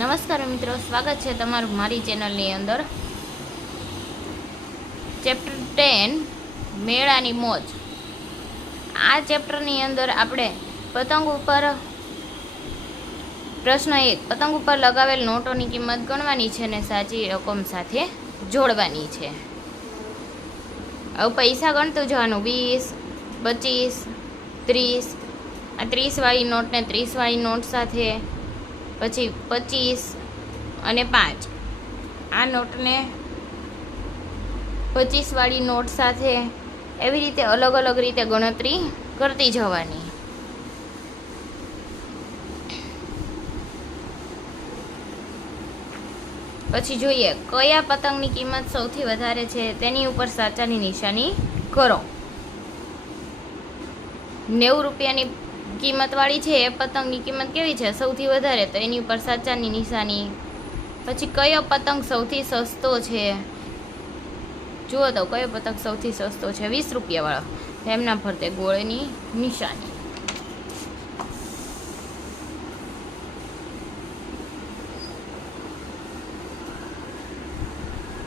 નમસ્કાર મિત્રો, સ્વાગત છે તમારું મારી ચેનલની અંદર। ચેપ્ટર 10 મેળાની મોજ। આ ચેપ્ટરની અંદર આપણે પતંગ ઉપર પ્રશ્ન 1 પતંગ ઉપર લગાવેલ નોટોની કિંમત ગણવાની છે અને સાચી રકમ સાથે જોડવાની છે। હવે પૈસા ગણતું જવાનું 20, 25, 30। આ 30 વાળી નોટને 30 વાળી નોટ સાથે, પછી 25 અને 5 આ નોટને 25 વાળી નોટ સાથે, એવી રીતે અલગ અલગ રીતે ગણતરી કરતી જવાની। પછી જોઈએ કયા પતંગની કિંમત સૌથી વધારે છે તેની ઉપર સાચાની નિશાની કરો। 90 રૂપિયાની કિંમતવાળી છે એ પતંગની કિંમત કેવી છે? સૌથી વધારે, તો એની ઉપર સાચાની નિશાની। પછી કયો પતંગ સૌથી સસ્તો છે? જુઓ તો કયો પતંગ સૌથી સસ્તો છે? 20 રૂપિયાવાળો, એમના ફરતે ગોળની નિશાની।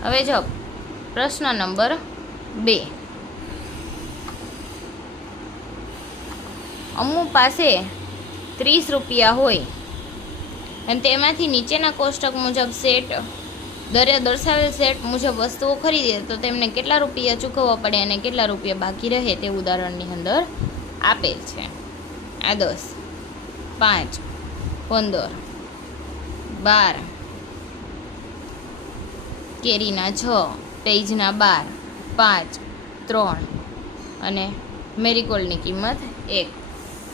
હવે જો પ્રશ્ન નંબર 2, અમુ પાસે 30 રૂપિયા હોય અને તેમાંથી નીચેના કોષ્ટક મુજબ સેટ દર્શાવેલ સેટ મુજબ વસ્તુઓ ખરીદે તો તેમને કેટલા રૂપિયા ચૂકવવા પડે અને કેટલા રૂપિયા બાકી રહે તે ઉદાહરણની અંદર આપેલ છે। આ 10, 5, 15, 12, કેરીના 6, પેજના 12, 5, 3 અને મેરીગોલ્ડની કિંમત 1।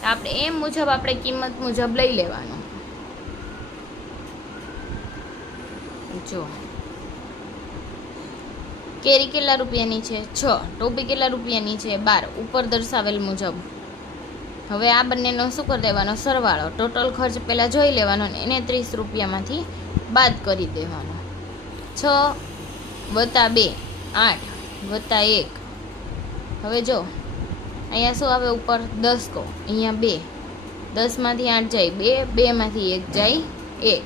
આપણે એમ મુજબ આપણે કિંમત મુજબ લઈ લેવાનું। જો કેરી કેટલા રૂપિયાની છે? 6। ટોપી કેટલા રૂપિયાની છે? 12, ઉપર દર્શાવેલ મુજબ। હવે આ બંનેનો શું કરી દેવાનો? સરવાળો। ટોટલ ખર્ચ પહેલાં જોઈ લેવાનો અને એને 30 રૂપિયામાંથી બાદ કરી દેવાનો। 6 + 2 8 + 1। હવે જો અહીંયા શું આવે? ઉપર 10 કહો, અહીંયા 2, 10માંથી 8 જાય 2, 2માંથી 1 જાય 1,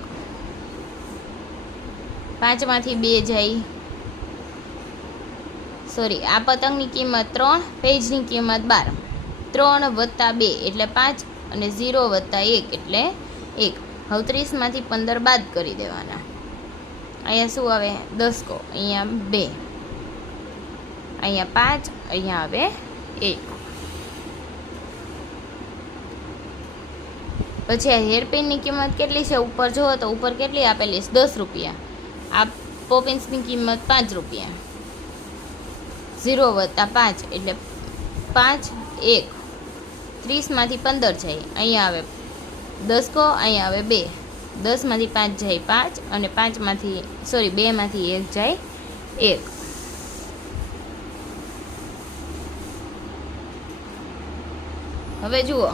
5માંથી 2 જાય, સોરી, આ પતંગની કિંમત 3, પેજની કિંમત 12। 3 + 2 એટલે 5 અને 0 + 1 એટલે 1। હવે 30માંથી 15 બાદ કરી દેવાના। અહીંયા શું આવે? 10 કહો, અહીંયા 2, અહીંયા 5, અહીંયા આવે 1। પછી આ હેરપિનની કિંમત કેટલી છે? ઉપર જુઓ તો ઉપર કેટલી આપેલી છે? 10 રૂપિયા। આ પોપિન્સની કિંમત 5 રૂપિયા। 0 + 5 એટલે 5, 1, 30માંથી 15 જાય, અહીંયા આવે 10 કહો, અહીંયા આવે 2, 10માંથી 5 જાય 5 અને 2માંથી 1 જાય 1। હવે જુઓ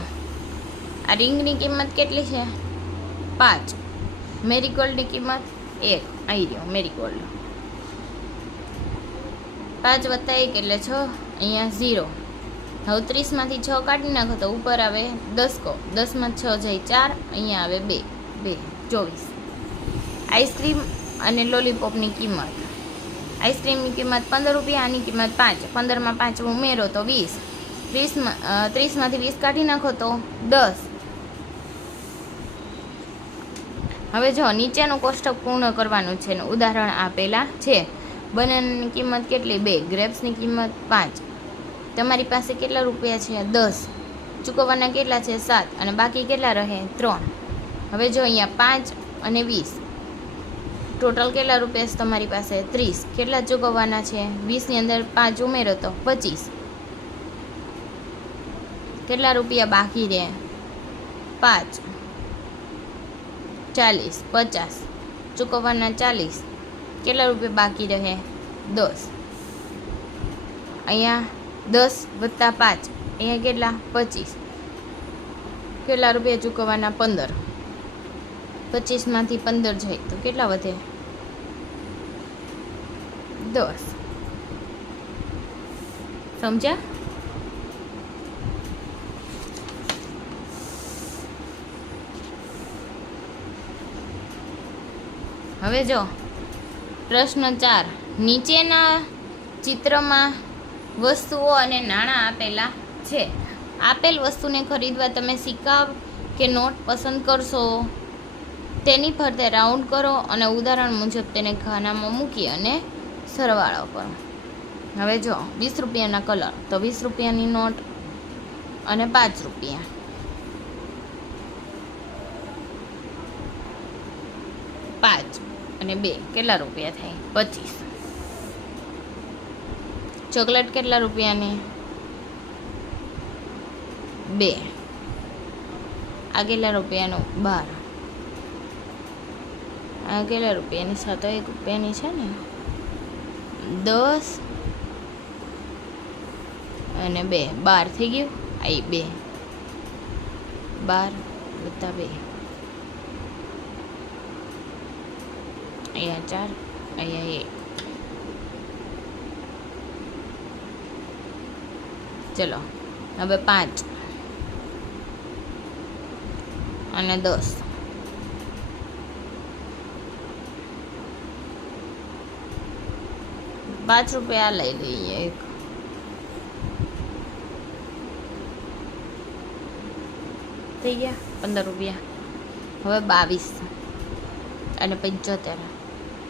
આ રિંગની કિંમત કેટલી છે? 5। મેરીગોલ્ડની કિંમત 1, આવી રહ્યો મેરીગોલ્ડ। 5 + 1 એટલે 6, અહીંયા 0। હવે 30માંથી 6 કાઢી નાખો તો ઉપર આવે 10 કહો, 10માં 6 જાય 4, અહીંયા આવે 2, 2, 24। આઈસ્ક્રીમ અને લોલીપોપની કિંમત, આઈસ્ક્રીમની કિંમત 15 રૂપિયા, આની કિંમત 5, 15માં 5 ઉમેરો તો 20, 30માંથી 20 કાઢી નાખો તો 10। હવે જો નીચેનું કોષ્ટક પૂર્ણ કરવાનું છે ને ઉદાહરણ આપેલા છે। બનાનાની કિંમત કેટલી? 2, ગ્રેપ્સની કિંમત 5, તમારી પાસે કેટલા રૂપિયા છે? 10, ચૂકવવાના કેટલા છે? 7 અને બાકી કેટલા રહે? 3। હવે જો અહીંયા 5 અને 20, ટોટલ કેટલા રૂપિયા છે તમારી પાસે? 30, કેટલા ચૂકવવાના છે? 20ની અંદર 5 ઉમેરો તો 25, કેટલા રૂપિયા બાકી રહે? 5, 40, 50, ચૂકવવાના 40, કેટલા રૂપિયા બાકી રહે? 10। અહીંયા 10 + 5, અહીંયા કેટલા? 25, કેટલા રૂપિયા ચૂકવવાના? 15, 25માંથી 15 જાય તો કેટલા વધે? 10। સમજ્યા? હવે જો પ્રશ્ન 4, નીચેના ચિત્રમાં વસ્તુઓ અને નાણાં આપેલા છે. આપેલ વસ્તુને ખરીદવા તમે સિક્કા કે નોટ પસંદ કરશો. તેની ફરતે રાઉન્ડ કરો અને ઉદાહરણ મુજબ તેને ખાનામાં મૂકી અને સરવાળો કરો. હવે જો 20 રૂપિયાના કલર, તો 20 રૂપિયાની નોટ અને 5 રૂપિયા. 5 અને 2 કેટલા રૂપિયા થાય? 25. ચોકલેટ કેટલા રૂપિયાની? 2. આ કેટલા રૂપિયાનું? 12. આ કેટલા રૂપિયાની? 7 1 રૂપિયાની છે ને. 10 અને 2 12 થઈ ગયું. આ 2 12 વત્તા 2 અહીંયા 4 અહીંયા 1. ચલો હવે 5 અને 10. 5 રૂપિયા લઈ લઈએ એક. થઈ ગયા 15 રૂપિયા. હવે 22 અને 75.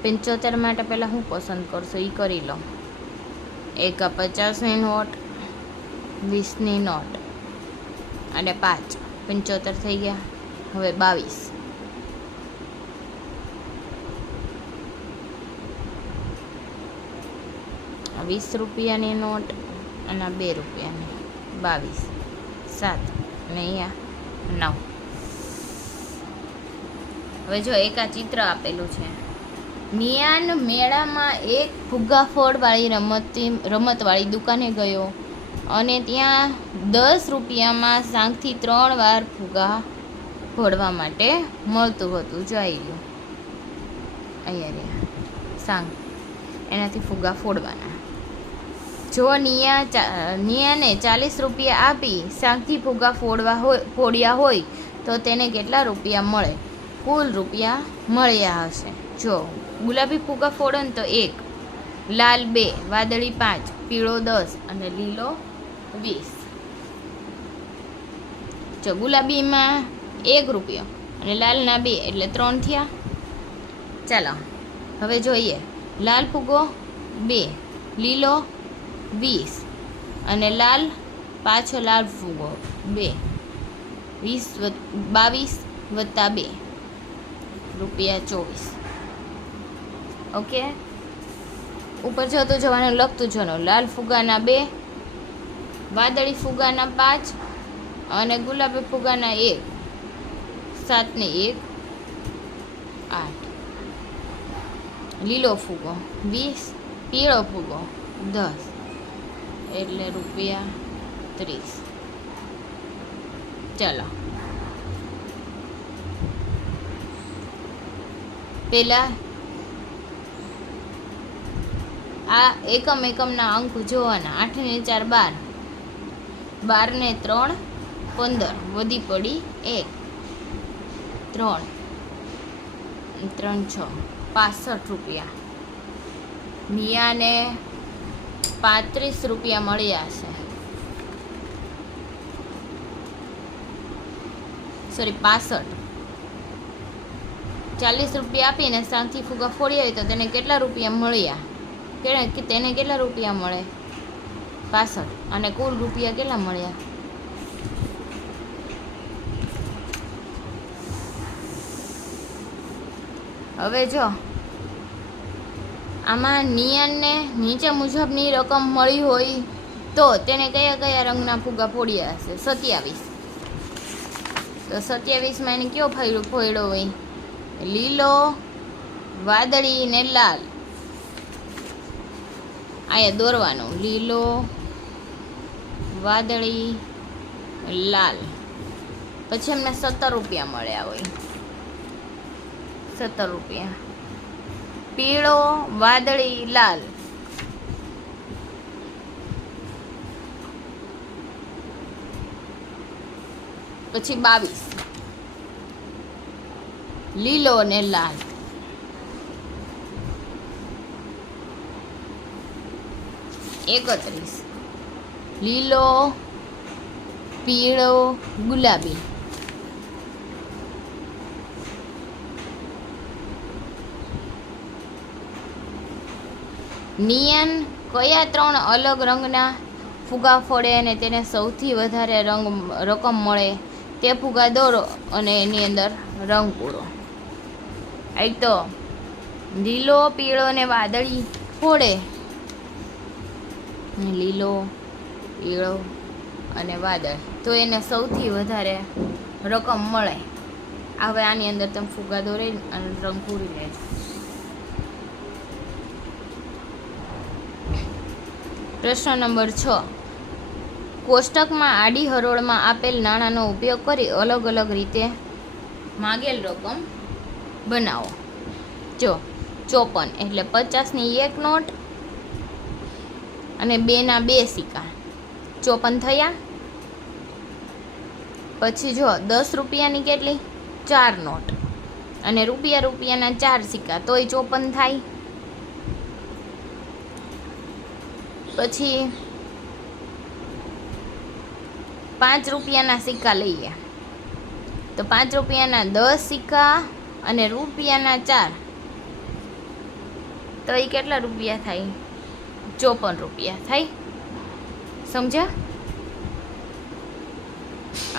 75 માટે પહેલાં હું પસંદ કરશો એ કરી લો. એક 50ની નોટ, 20ની નોટ અને 5. 75 થઈ ગયા. હવે 22. 20 રૂપિયાની નોટ અને 2 રૂપિયાની. 22 7 અને અહીંયા 9. હવે જો એક આ ચિત્ર આપેલું છે. નિયાન મેળામાં એક ફુગ્ગાફોડવાળી રમતવાળી દુકાને ગયો અને ત્યાં 10 રૂપિયામાં સાંજથી 3 વાર ફુગ્ગા ફોડવા માટે મળતું હતું. જોઈ ગયું અહીંયા રહ્યા સાંગ, એનાથી ફુગ્ગા ફોડવાના. જો નિયાને 40 રૂપિયા આપી સાંજથી ફુગ્ગા ફોડ્યા હોય તો તેને કેટલા રૂપિયા મળે? કુલ રૂપિયા મળ્યા હશે. જો ગુલાબી ફુગ્ગા ફોડો ને તો 1, લાલ 2, વાદળી 5, પીળો 10 અને લીલો 20. જો ગુલાબીમાં 1 રૂપિયો અને લાલના 2 એટલે 3 થયા. ચાલો હવે જોઈએ. લાલ ફુગ્ગો 2, લીલો 20 અને લાલ પાછો લાલ ફુગ્ગો 2. 22 વત્તા 2 રૂપિયા 24. ઓકે, ઉપર જતું જવાનું, લખતું જવાનું. લાલ ફુગ્ગાના 2, વાદળી ફુગ્ગાના 5 અને ગુલાબી ફુગ્ગાના 1. 7 ને 1 8. લીલો ફુગ્ગો 20, પીળો ફુગ્ગો 10 એટલે રૂપિયા 30. ચાલો પેલા આ એકમના અંક જોવાના. 8 ને 4 12, 12 ને 3 15, વધી પડી 1, 3 3 6 65 રૂપિયા. મિયાને 35 રૂપિયા મળ્યા હશે. સોરી 65. 40 રૂપિયા આપીને સાંજથી ફુગ્ગા ફોડ્યા હોય તો તેને કેટલા રૂપિયા મળ્યા? તેને કેટલા રૂપિયા મળે? 65. અને કુલ રૂપિયા કેટલા મળ્યા? હવે જો આમાં નિયાનને નીચે મુજબની રકમ મળી હોય તો તેને કયા કયા રંગના ફુગ્ગા ફોડ્યા હશે? 27. તો 27માં એને કયો ફોડ્યો હોય? લીલો, વાદળી ને લાલ. અહીંયા દોરવાનું. લીલો, વાદળી, લાલ. પછી એમને 17 રૂપિયા મળ્યા હોય. 17 રૂપિયા. પીળો, વાદળી, લાલ. પછી 22. લીલો ને લાલ. 31. લીલો, પીળો, ગુલાબી. નિયન કયા 3 અલગ રંગના ફુગા ફોડે અને તેને સૌથી વધારે રકમ મળે તે ફુગા દોરો અને એની અંદર રંગ પૂરો. એક તો લીલો, પીળો ને વાદળી ફોડે. લીલો, પીળો અને વાદળ, તો એને સૌથી વધારે રકમ મળે. હવે આની અંદર તમે ફુગા દોરી અને રંગ પૂરી લેજો. પ્રશ્ન નંબર 6. કોષ્ટકમાં આડી હરોળમાં આપેલ નાણાંનો ઉપયોગ કરી અલગ અલગ રીતે માગેલ રકમ બનાવો. જો 54 એટલે 50ની 1 નોટ અને 2ના 2 સિક્કા 54 થયા. પછી જો 10 રૂપિયાની કેટલી 4 નોટ અને રૂપિયાના 4 સિક્કા તોય 54 થાય. પછી 5 રૂપિયાના સિક્કા લઈએ તો 5 રૂપિયાના 10 સિક્કા અને રૂપિયાના 4 તો એ કેટલા રૂપિયા થાય 54 રૂપિયા થાય. સમજ્યા?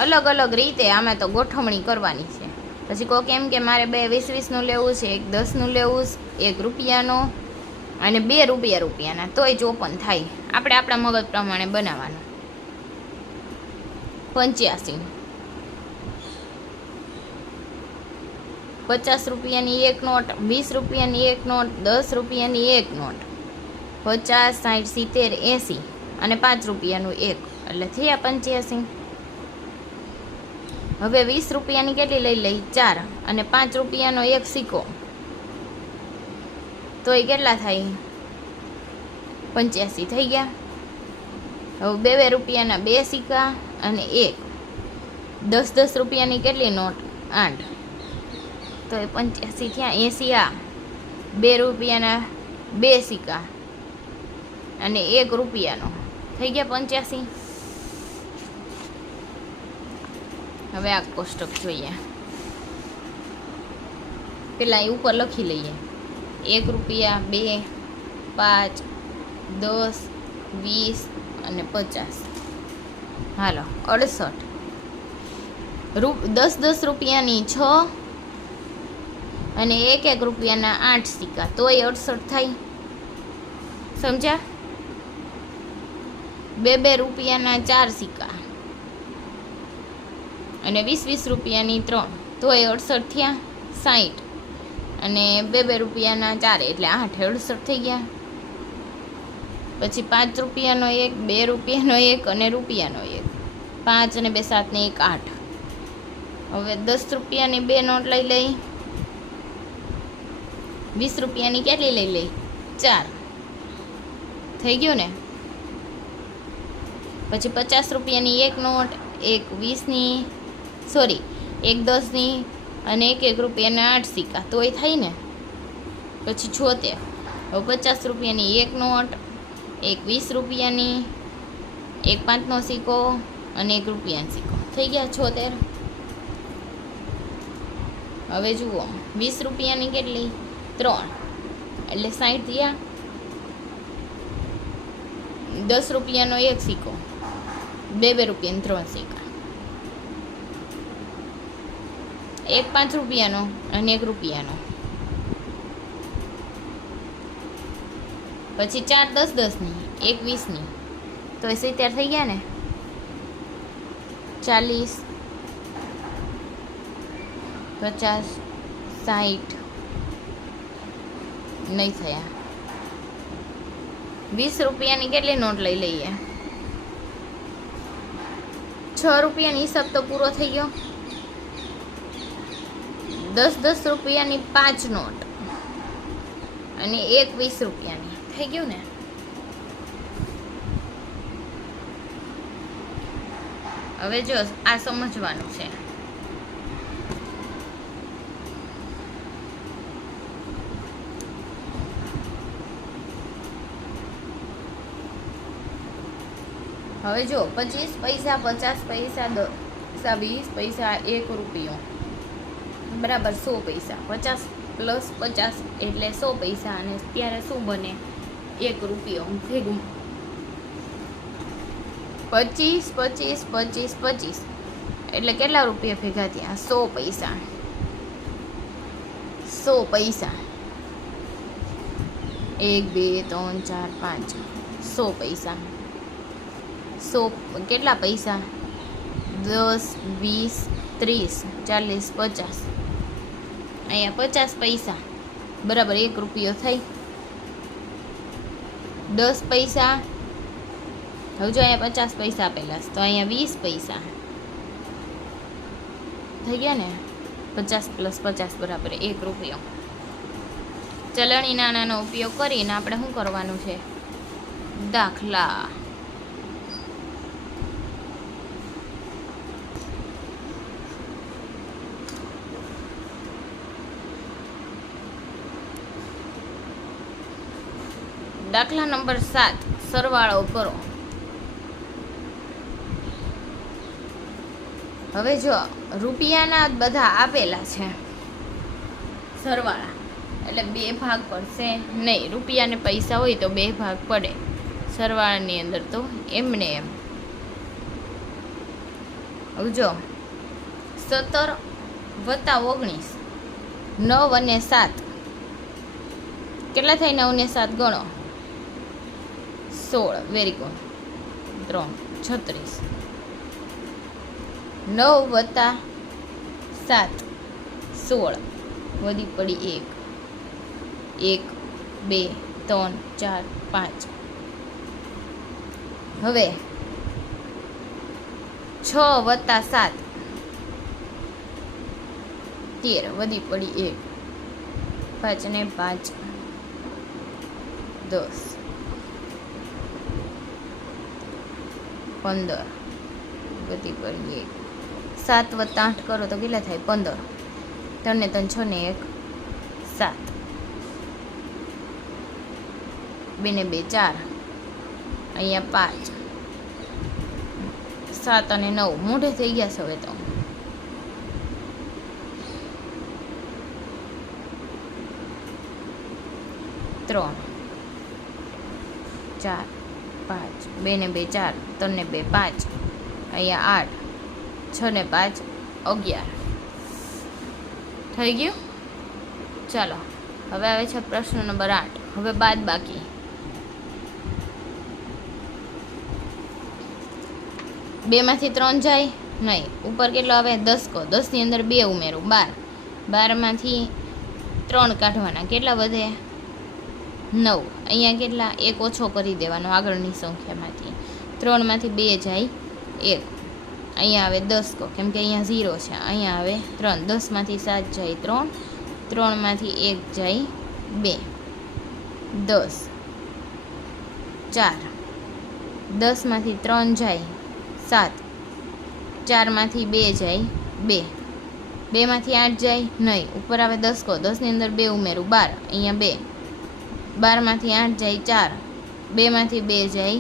અલગ અલગ રીતે આમાં તો ગોઠવણી કરવાની છે. પછી કોક એમ કે મારે 2 20-20નું લેવું છે, એક 10નું લેવું છે, 1 રૂપિયાનો અને 2 રૂપિયાના તોય 54 થાય. આપણે આપણા મગજ પ્રમાણે બનાવવાનું. 85 50 રૂપિયાની 1 નોટ, 20 રૂપિયાની 1 નોટ, 10 રૂપિયાની 1 નોટ, 50, 60, 70, 80 અને 5 રૂપિયાનું 1 એટલે થયા 85. હવે 20 રૂપિયાની કેટલી લઈ લઈ 4 અને 5 રૂપિયાનો 1 સિક્કો તો એ કેટલા થાય 85 થઈ ગયા. હવે 2 રૂપિયાના 2 સિક્કા અને 1 10 રૂપિયાની કેટલી નોટ 8 તો એ 85 થયા. 80 આ 2 રૂપિયાના 2 સિક્કા અને 1 રૂપિયાનો થઈ ગયા 85. હવે આ કોષ્ટક જોઈએ. પેલા એ ઉપર લખી લઈએ 1 રૂપિયા, 2, 5, 10, 20 અને 50. હાલો 68. 10 રૂપિયાની 6 અને 1 રૂપિયાના 8 સિક્કા તોય 68 થાય. સમજ્યા? 2 રૂપિયાના 4 સિક્કા અને 20 રૂપિયાની 3 તોય 68 થયા 60 અને 2 રૂપિયાના 4 એટલે 8 68 થઈ ગયા. પછી 5 રૂપિયાનો 1, 2 રૂપિયાનો 1 અને રૂપિયાનો 1 5 અને 2 7 ને 1 8. હવે 10 રૂપિયાની 2 નોટ લઈ લઈ. 20 રૂપિયાની કેટલી લઈ લઈ 4 થઈ ગયું ને. પછી 50 રૂપિયાની 1 નોટ, 1 20ની સોરી 1 10ની અને 1 રૂપિયાના 8 સિક્કા તોય થાય ને. પછી 76. હવે 50 રૂપિયાની 1 નોટ, 1 20 રૂપિયાની, 1 5નો સિક્કો અને 1 રૂપિયાનો સિક્કો થઈ ગયા 76. હવે જુઓ 20 રૂપિયાની કેટલી 3 એટલે 60 થયા. 10 રૂપિયાનો 1 સિક્કો, 2 રૂપિયાના 3 સિક્કા, 1 5 રૂપિયાનો અને 1 રૂપિયાનો. પછી 4 10 10ની, 1 20ની તો 70 થઈ ગયા ને. 40 50 60 નહીં થયા. 20 રૂપિયાની કેટલી નોટ લઈ લઈએ 6 રૂપિયાની હિસાબ તો પૂરો થઈ ગયો. 10 રૂપિયાની 5 નોટ અને 1 20 રૂપિયાની થઈ ગયું ને. હવે જો આ સમજવાનું છે. હવે જો 25 પૈસા, 50 પૈસા, 20 પૈસા, 1 રૂપિયો બરાબર 100 પૈસા. 50 પ્લસ 50 એટલે 100 પૈસા, અને ત્યારે શું બને? 1 રૂપિયો ભેગું. 25 25 25 25 એટલે કેટલા રૂપિયા ભેગા થયા? 100 પૈસા. 100 પૈસા. 1 2 3 4 5 100 પૈસા. 100 કેટલા પૈસા? 10 20 30 40 50. અહીંયા 50 પૈસા બરાબર 1 રૂપિયો થઈ. 10 પૈસા. હવે જો અહીંયા 50 પૈસા આપેલા છે, તો અહીંયા 20 પૈસા થઈ ગયા ને. 50 પ્લસ 50 બરાબર 1 રૂપિયો. ચલણી નાણાંનો ઉપયોગ કરીને આપણે શું કરવાનું છે? દાખલા. દાખલા નંબર 7, સરવાળો કરો. હવે જો રૂપિયાના બધા આપેલા છે, સરવાળા એટલે 2 ભાગ પડશે નહીં. રૂપિયાને પૈસા હોય તો 2 ભાગ પડે સરવાળાની અંદર, તો એમને એમ. હવે જો 17 વત્તા 19, 9 અને 7 કેટલા થાય? 9 ને 7 ગણો. 16. Very good. 3 36. 9 વત્તા 7 16. વધી પડી 1 1 2 3 4 5. હવે 6 વત્તા 7 13. વધી પડી 1 5 ને 5 10 15. વધી પડી 1. 7 વત્તા 8 કરો તો કેટલા થાય? 15. 3 ને 3 6 ને 1 7. 2 ને 2 4. અહીંયા 5. 7 અને 9 મોઢે થઈ ગયા છે હવે તો. ત્રણ 4 5. 2 ને 2 4. 3 ને 2 5. અહીંયા 8. 6 ને 5 11. થઈ ગયું. ચાલો હવે આવે છે પ્રશ્ન નંબર 8. હવે બાદ બાકી. બેમાંથી 3 જાય નહીં. ઉપર કેટલો આવે? 10 કહો. 10 ની અંદર 2 ઉમેરું 12. 12 માંથી 3 કાઢવાના. કેટલા વધે? 9. અહીંયા કેટલા? 1 ઓછો કરી દેવાનો આગળની સંખ્યામાંથી. 3 માંથી 2 જાય 1. અહીંયા આવે 10 કહો, કેમ કે અહીંયા 0 છે. અહીંયા આવે 3. 10 માંથી 7 જાય 3. 3 માંથી 1 જાય 2. 10 4. 10 માંથી 3 જાય 7. 4 માંથી 2 જાય 2. 2 માંથી 8 જાય નહીં. ઉપર આવે 10 કહો. 10 ની અંદર 2 ઉમેરું 12. અહીંયા 2. 12 માંથી 8 જાય 4. 2 માંથી 2 જાય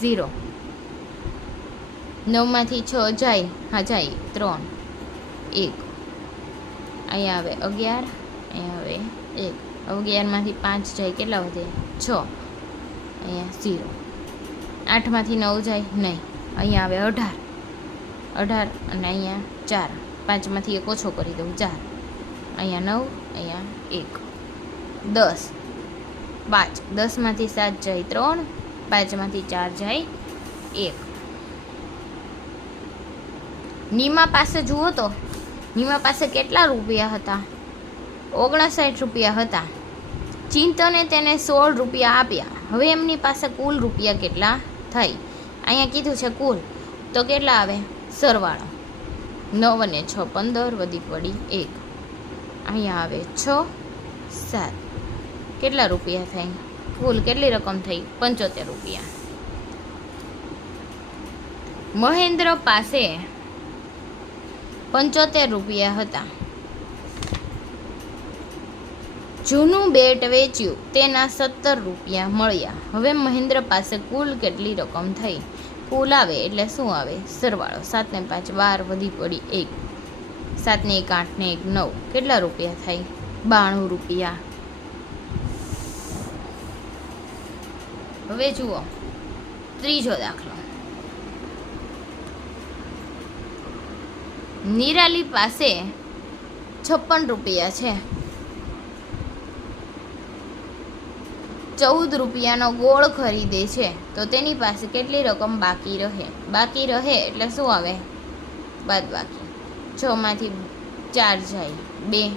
0. 9 માંથી 6 જાય, હા જાય 3 1. અહીંયા આવે 11. અહીંયા આવે 1. 11 માંથી 5 જાય કેટલા વધે? 6. અહીંયા 0. 8 માંથી 9 જાય નહીં. અહીંયા આવે 18. 18 અને અહીંયા 4. 5 માંથી 1 ઓછો કરી દઉં 4. અહીંયા 9. અહીંયા 1. 10 5. 10 માંથી 7 જાય 3. 5 માંથી 4 જાય 1. નીમા પાસે જુઓ તો નીમા પાસે કેટલા રૂપિયા હતા? 59 રૂપિયા હતા. ચિંતને તેને 16 રૂપિયા આપ્યા. હવે એમની પાસે કુલ રૂપિયા કેટલા થાય? અહીંયા કીધું છે કુલ, તો કેટલા આવે? સરવાળો 9 અને 6 15. વધી પડી 1. અહીંયા આવે 6 7. કેટલા રૂપિયા થાય? કુલ કેટલી રકમ થઈ? 75 રૂપિયા. મહેન્દ્ર પાસે 75 રૂપિયા હતા. જૂનું બેટ વેચ્યું, તેના 17 રૂપિયા મળ્યા. હવે મહેન્દ્ર પાસે કુલ કેટલી રકમ થઈ? કુલ આવે એટલે શું આવે? સરવાળો. 7 ને 5 12, વધી પડી 1, 7 ને 1 8 ને 1 9. કેટલા રૂપિયા થાય? 92 રૂપિયા. હવે જુઓ ત્રીજો દાખલો. નિરાલી પાસે 56 રૂપિયા છે. 14 રૂપિયાનો ગોળ ખરીદે છે તો તેની પાસે કેટલી રકમ બાકી રહે? બાકી રહે એટલે શું આવે? બાદ બાકી. 6 માંથી 4 જાય 2,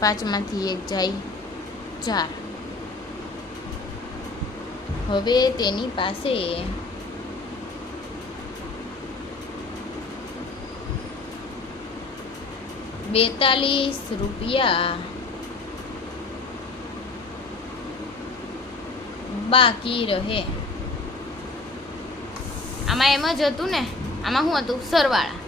5 માંથી 1 જાય 4. હવે તેની પાસે 42 રૂપિયા બાકી રહે. આમાં એમ જ હતું ને, આમાં શું હતું? સરવાળા.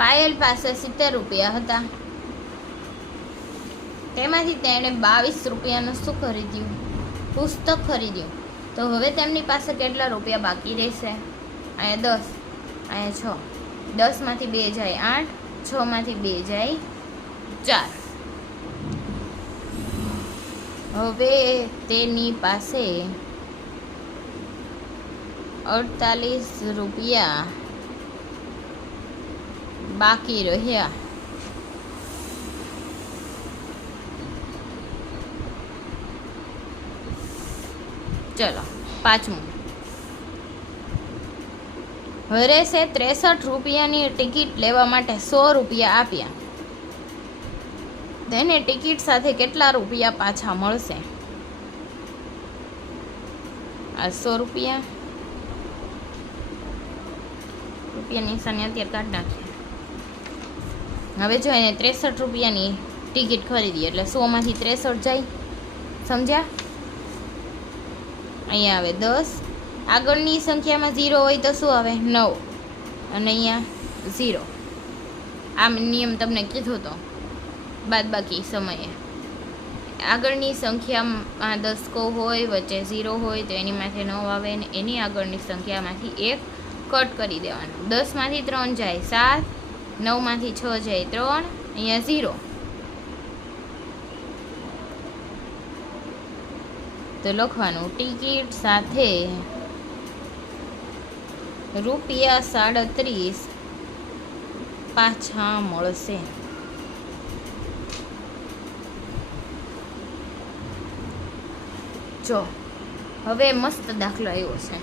પાયલ પાસે 70 રૂપિયા હતા. તેમાંથી તેણે 22 રૂપિયાનું શું ખરીદ્યું? પુસ્તક ખરીદ્યું. તો હવે તેમની પાસે કેટલા રૂપિયા બાકી રહેશે? અહીંયા 10, અહીંયા 6. 10 માંથી 2 જાય 8, 6 માંથી 2 જાય 4. હવે તેની પાસે 48 રૂપિયા બાકી રહ્યા. ચલો પાંચમું. હરેશે 63 રૂપિયાની ટિકિટ લેવા માટે 100 રૂપિયા આપ્યા. તેને ટિકિટ સાથે કેટલા રૂપિયા પાછા મળશે? આ 100 રૂપિયા, રૂપિયાની નિશાની અત્યારે કાઢી નાખીએ. હવે જો એને 63 રૂપિયાની ટિકિટ ખરીદી એટલે 100 માંથી 63 જાય. સમજ્યા? અહીંયા આવે 10. આગળની સંખ્યામાં 0 હોય તો શું આવે? 9. અને અહીંયા 0. આમ નિયમ તમને કીધો હતો બાદબાકી સમયે. આગળની સંખ્યામાં દસકો હોય, વચ્ચે 0 હોય તો એની માથે 9 આવે ને એની આગળની સંખ્યામાંથી 1 કટ કરી દેવાનું. 10 માંથી 3 જાય 7, 9 માંથી 6 જાય 3, અહીંયા 0. તો લખવાનું ટિકિટ સાથે ₹37 પાછા મળશે. જો હવે મસ્ત દાખલો આવ્યો છે.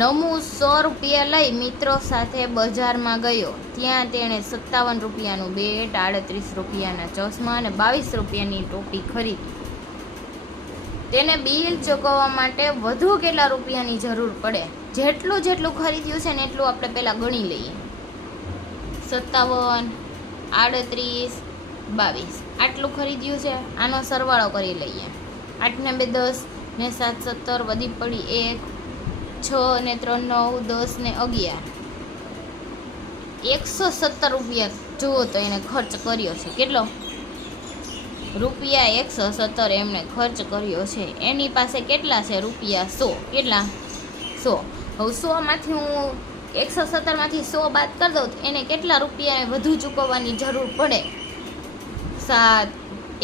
નમુ 100 રૂપિયા લઈ મિત્રો સાથે બજારમાં ગયો. ત્યાં તેણે 57 રૂપિયાનું બેટ, 38 રૂપિયાના ચશ્મા અને 22 રૂપિયાની ટોપી ખરીદી. તેને બિલ ચૂકવવા માટે વધુ કેટલા રૂપિયાની જરૂર પડે? જેટલું જેટલું ખરીદ્યું છે ને એટલું આપણે પહેલાં ગણી લઈએ. 57, 38, 22 આટલું ખરીદ્યું છે. આનો સરવાળો કરી લઈએ. 8 ને 2 10 ને 7 17, વધી પડી 1, 6 ને 3 9, 10 ને 11. 117 રૂપિયા જુઓ તો એને ખર્ચ કર્યો છે. કેટલો? રૂપિયા 117 એમણે ખર્ચ કર્યો છે. એની પાસે કેટલા છે? રૂપિયા 100. કેટલા? 100. હવે 100 માંથી હું 117 માંથી 100 બાદ કરી દઉં તો એને કેટલા રૂપિયા વધુ ચૂકવવાની જરૂર પડે? 7.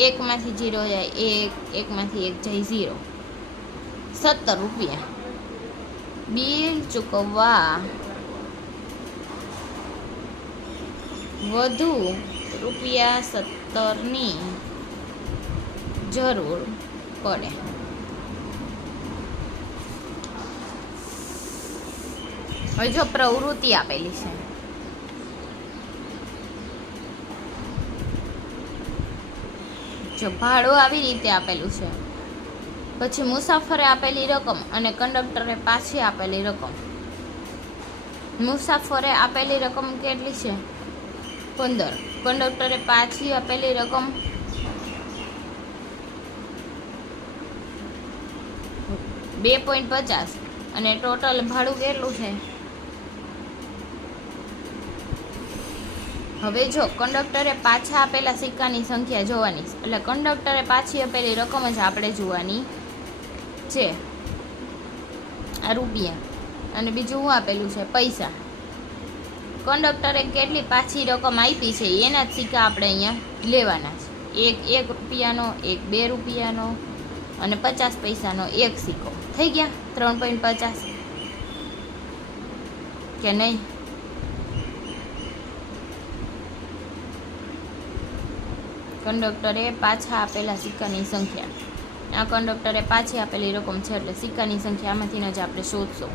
1 માંથી 0 જાય 1, 1 માંથી 1 જાય 0. 17 રૂપિયા બિલ ચૂકવવા વધુ રૂપિયા 17ની જરૂર પડે. હવે જો પ્રવૃત્તિ આપેલી છે. જો ભાડું આવી રીતે આપેલું છે, પછી મુસાફરે આપેલી રકમ અને કંડક્ટરે પાછી આપેલી રકમ. મુસાફરે આપેલી રકમ કેટલી છે? 15. કંડક્ટરે પાછી આપેલી રકમ 2.50 અને ટોટલ ભાડું કેટલું છે? હવે જો કંડક્ટરે પાછા આપેલા સિક્કાની સંખ્યા જોવાની છે, એટલે કંડક્ટરે પાછી આપેલી રકમ જ આપણે જોવાની છે. આ રૂપિયા અને બીજું શું આપેલું છે? પૈસા. કંડક્ટરે કેટલી પાછી રકમ આપી છે એના જ સિક્કા આપણે અહીંયા લેવાના છે. એક રૂપિયાનો, એક 2 રૂપિયાનો અને 50 પૈસાનો એક સિક્કો. થઈ ગયા 3.50 કે નહીં? કંડક્ટરે પાછા આપેલા સિક્કાની સંખ્યા. આ કંડક્ટરે પાછી આપેલી રકમ છે એટલે સિક્કાની સંખ્યા આમાંથીને જ આપણે શોધશું.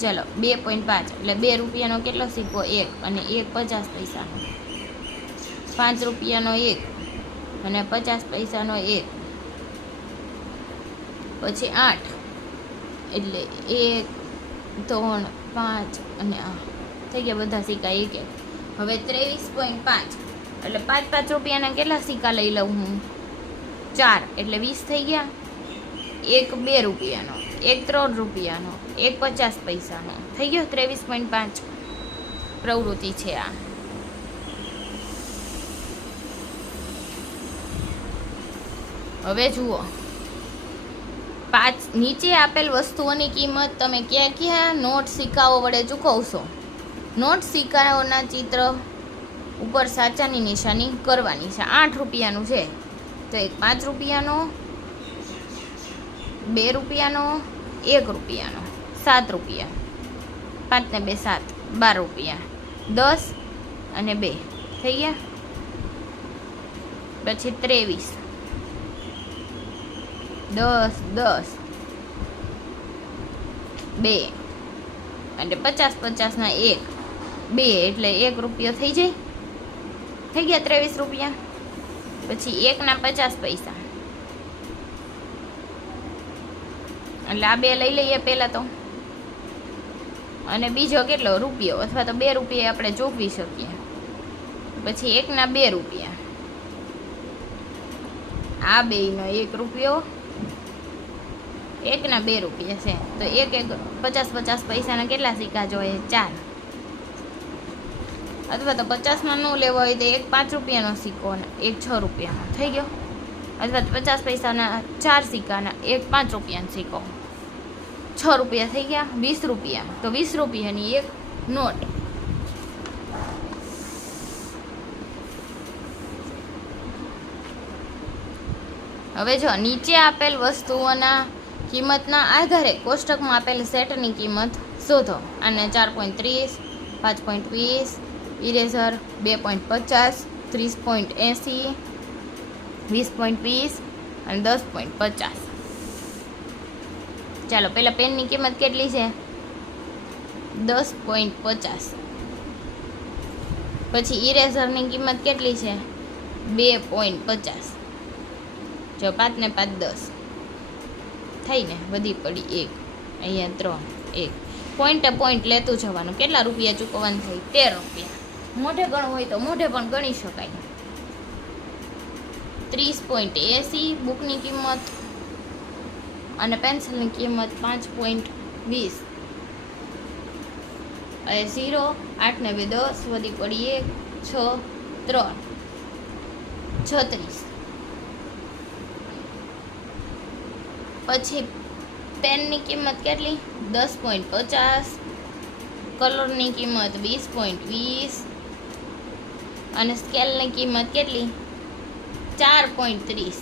ચાલો 2.5 એટલે 2 રૂપિયાનો કેટલો સિક્કો? 1 અને 1 50 પૈસાનો. 5 રૂપિયાનો 1 અને 50 પૈસાનો 1. પછી 8 એટલે 1 3 5 અને આ થઈ ગયા બધા સિક્કા એક એક. હવે 23.5 એટલે 5 રૂપિયાના કેટલા સિક્કા લઈ લઉં હું? 4 એટલે 20 થઈ ગયા. 1 2 રૂપિયાનો, 1 3 રૂપિયાનો, 1 50 પૈસાનો. થઈ ગયો 23.5 પ્રવૃત્તિ છે આ. હવે જુઓ, નીચે આપેલ વસ્તુઓની કિંમત તમે ક્યાં ક્યાં નોટ સિક્કાઓ વડે ચૂકવશો? નોટ સિક્કાઓના ચિત્ર ઉપર સાચાની નિશાની કરવાની છે. 8 રૂપિયાનું છે તો એક 5 રૂપિયાનો, 2 રૂપિયાનો, 1 રૂપિયાનો, 7 રૂપિયા, 5 ને 2 7, 12 રૂપિયા, 10 અને 2 થઈ ગયા. પછી 23, 10 10, 2 અને 50 50 ના 1 2 એટલે 1 રૂપિયો થઈ જાય. થઈ ગયા 23 રૂપિયા. પછી 1 ના 50 પૈસા એટલે આ 2 લઈ લઈએ પહેલા તો. અને બીજો કેટલો? રૂપિયો અથવા તો 2 રૂપિયા આપણે ચૂકવી શકીએ. પછી 1 ના 2 રૂપિયા, આ 2 નો 1 રૂપિયો, 1 ના 2 રૂપિયા છે તો 1 50 પૈસાના કેટલા સિક્કા જોઈએ? 4. અથવા તો 50માં ન લેવો હોય તો 1 5 રૂપિયાનો સિક્કો અને 1 6 રૂપિયાનો. થઈ ગયો. અથવા તો 50 પૈસાના 4 સિક્કાના 1 5 રૂપિયાનો સિક્કો. 6 રૂપિયા થઈ ગયા. 20 રૂપિયા તો 20 રૂપિયાની એક નોટ. હવે જો નીચે આપેલ વસ્તુઓના કિંમતના આધારે કોષ્ટકમાં આપેલ સેટની કિંમત શોધો. આને 4.30, 5.20, ઇરેઝર 2.50, 30.80, 20.20 અને 10.50. ચાલો પહેલાં પેનની કિંમત કેટલી છે? 10.50. પછી ઇરેઝરની કિંમત કેટલી છે? 2.50. જો 5 ને 5 10 થઈને વધી પડી 1, અહીંયા 3 1. પોઈન્ટે પોઈન્ટ લેતું જવાનું. કેટલા રૂપિયા ચૂકવવાનું થાય? 13 રૂપિયા. મોઢે ગણવું હોય તો મોઢે પણ ગણી શકાય. 30.80 બુકની કિંમત અને પેન્સિલની કિંમત 5.20. હવે 0 8 ને 2 10 વધી પડી 1 6 3 36. પછી પેનની કિંમત કેટલી? 10.50, કલરની કિંમત 20.20 અને સ્કેલની કિંમત કેટલી? 4.30.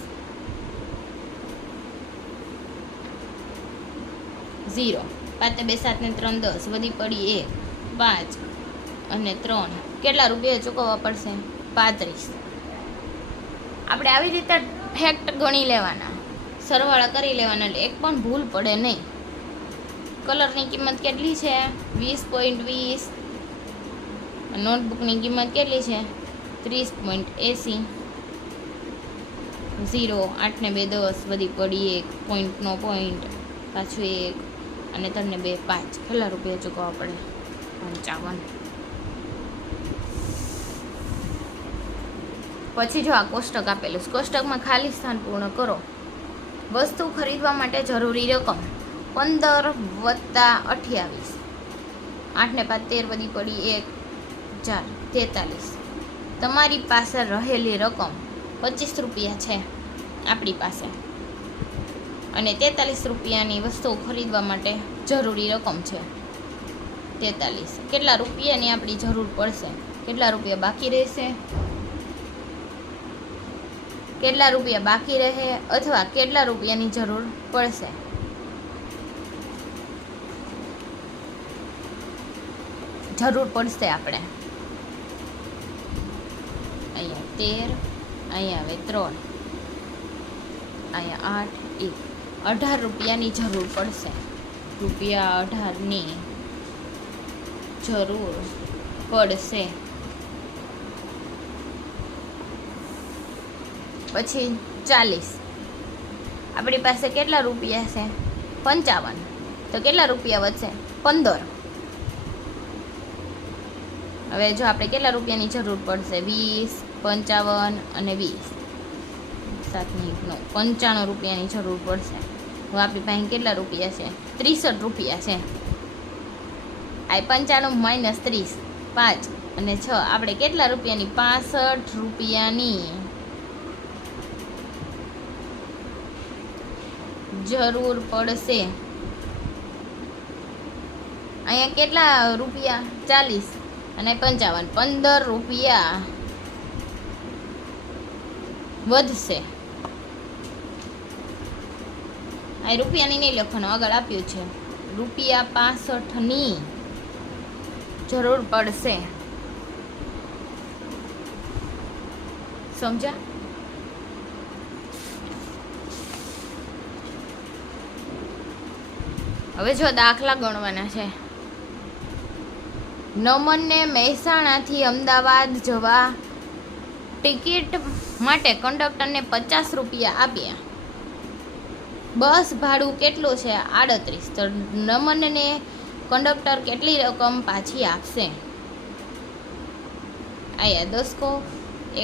0 5 2 7 ને 3 10 વધી પડી 1 5 અને 3. કેટલા રૂપિયા ચૂકવવા પડશે? 35. આપણે આવી રીતે ફેક્ટ ગણી લેવાના, સરવાળા કરી લેવાના એટલે એક પણ ભૂલ પડે નહીં. કલરની કિંમત કેટલી છે? 20.20. નોટબુકની કિંમત કેટલી છે? 30.80. 0 8 ને 2 10 વધી પડી 1 પોઈન્ટનો પોઈન્ટ પાછું 1 અને 3 ને 2 5. કેટલા રૂપિયા ચૂકવવા પડે? 55. પછી જો આ કોષ્ટક આપેલું છે, કોષ્ટકમાં ખાલી સ્થાન પૂર્ણ કરો. વસ્તુ ખરીદવા માટે જરૂરી રકમ 15 + 28. 8 ને 5 13 વધી પડી 1 4 43. તમારી પાસે રહેલી રકમ 25 રૂપિયા છે આપણી પાસે, અને 43 રૂપિયાની વસ્તુઓ ખરીદવા માટે જરૂરી રકમ છે 43. કેટલા રૂપિયાની આપણી જરૂર પડશે? કેટલા રૂપિયા બાકી રહેશે? કેટલા રૂપિયા બાકી રહે અથવા કેટલા રૂપિયાની જરૂર પડશે? જરૂર પડશે આપણે. અહીંયા 13, અહીંયા આવે 3, અહીંયા 8, 18 રૂપિયાની જરૂર પડશે. રૂપિયા 18ની જરૂર પડશે. પછી 40. આપણી પાસે કેટલા રૂપિયા છે? 55. તો કેટલા રૂપિયા વધશે? 15. હવે જો આપણે કેટલા રૂપિયાની જરૂર પડશે? 20, 55 અને 20. 7 ની 9, 95 રૂપિયાની જરૂર પડશે. હવે આપણી પાસે કેટલા રૂપિયા છે? 63 રૂપિયા છે. આ 95 માઇનસ 30, 5 અને 6. આપણે કેટલા રૂપિયાની? 65 રૂપિયાની જરૂર પડશે. અહીંયા કેટલા રૂપિયા? 40 અને 55, 15 રૂપિયા વધશે. આ રૂપિયાની નહીં લખવાનું, આગળ આપ્યું છે રૂપિયા 65ની જરૂર પડશે. સમજ્યા? હવે જો દાખલા ગણવાના છે. નમનને મહેસાણાથી અમદાવાદ જવા ટિકિટ માટે કંડક્ટરને 50 રૂપિયા આપ્યા. બસ ભાડું કેટલું છે? 38. તો નમનને કંડક્ટર કેટલી રકમ પાછી આપશે? આયા દસકો,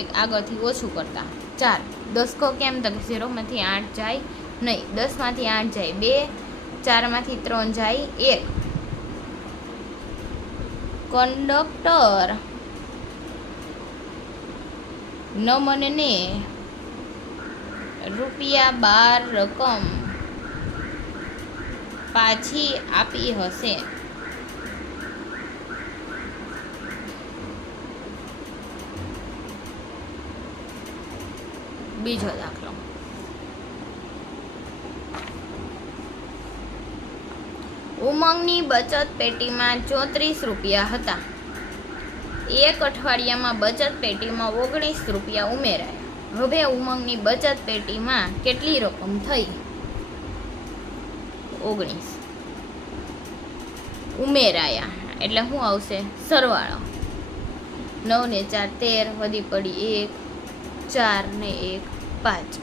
એક આગળથી ઓછું કરતા 4. દસકો કેમ? તો 0માંથી 8 જાય નહીં, 10માંથી 8 જાય 2, 4માંથી 3 જાય 1. કંડક્ટર નમનને રૂપિયા 12 રકમ પાછી આપી હશે. બીજો દાખલો. ઉમંગની બચત પેટીમાં 34 રૂપિયા હતા. એક અઠવાડિયામાં બચત પેટીમાં 19 રૂપિયા ઉમેરાયા. હવે ઉમંગની બચત પેટીમાં કેટલી રકમ થઈ? 19 ઉમેરાયા એટલે શું આવશે? સરવાળો. 9 ને 4 13, વધી પડી 1, 4 ને 1 5.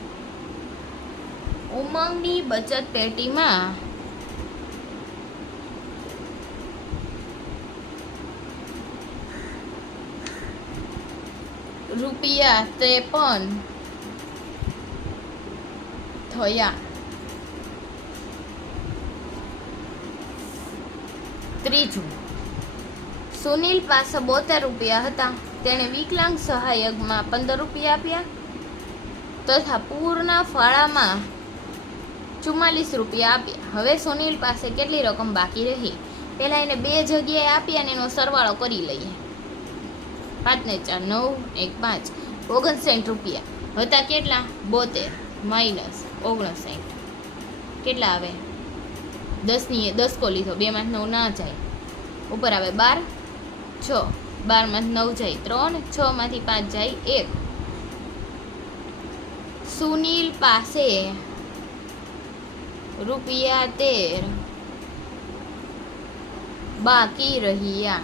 ઉમંગની બચત પેટીમાં રૂપિયા 53 થયા. ત્રીજું, સુનિલ પાસે 72 રૂપિયા હતા. તેણે વિકલાંગ સહાયકમાં 15 રૂપિયા આપ્યા તથા પૂરના ફાળામાં 44 રૂપિયા આપ્યા. હવે સુનિલ પાસે કેટલી રકમ બાકી રહી? પહેલા એને 2 જગ્યાએ આપી અને એનો સરવાળો કરી લઈએ. 5 ને 4 9, 1 5, 59 રૂપિયા હતા. કેટલા? 72 માઇનસ 59 કેટલા આવે? 10કો લીધો, 2 માંથી 9 ના જાય, ઉપર આવે 12, 6, 12 માંથી 9 જાય 3, 6 માંથી 5 જાય 1. સુનિલ પાસે રૂપિયા 13 બાકી રહ્યા.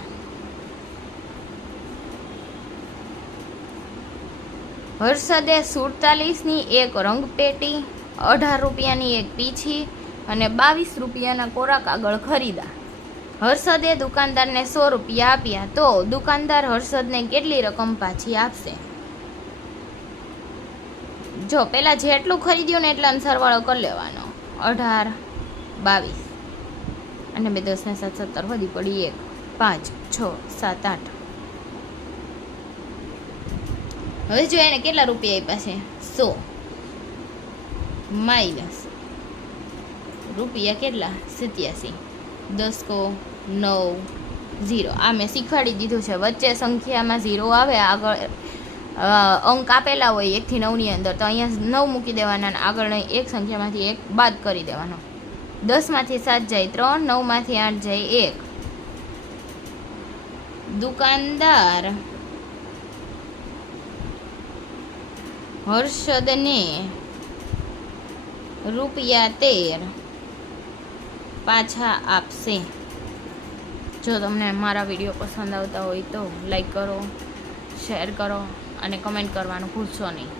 હર્ષદે 47ની એક રંગપેટી, 18 રૂપિયાની એક પીછી અને 22 રૂપિયાના કોરા કાગળ ખરીદા. હર્ષદે દુકાનદારને 100 રૂપિયા આપ્યા. તો દુકાનદાર હર્ષદને કેટલી રકમ પાછી આપશે? જો પેલા જેટલું ખરીદ્યું ને એટલાનો સરવાળો કરી લેવાનો. 18, 22 અને 2 10 ને 7 17, વધી પડી 1, 5, 6, 7, 8. હવે જો એને કેટલા રૂપિયા આપ્યા છે 100 માઇનસ રૂપિયા કેટલા 87, 10 કો 9 0. આ મેં શીખવાડી દીધું છે. વચ્ચે સંખ્યામાં 0 આવે, આગળ અંક આપેલા હોય 1 થી 9 ની અંદર, તો અહીંયા 9 મૂકી દેવાના, આગળ એક સંખ્યામાંથી 1 બાદ કરી દેવાનો. 10 માંથી 7 જાય 3, 9 માંથી 8 જાય 1. દુકાનદાર હર્ષદને રૂપિયા 13 પાછા આપશે. જો તમને મારા વિડીયો પસંદ આવતા હોય તો લાઈક કરો, શેર કરો અને કમેન્ટ કરવાનું ભૂલશો નહીં.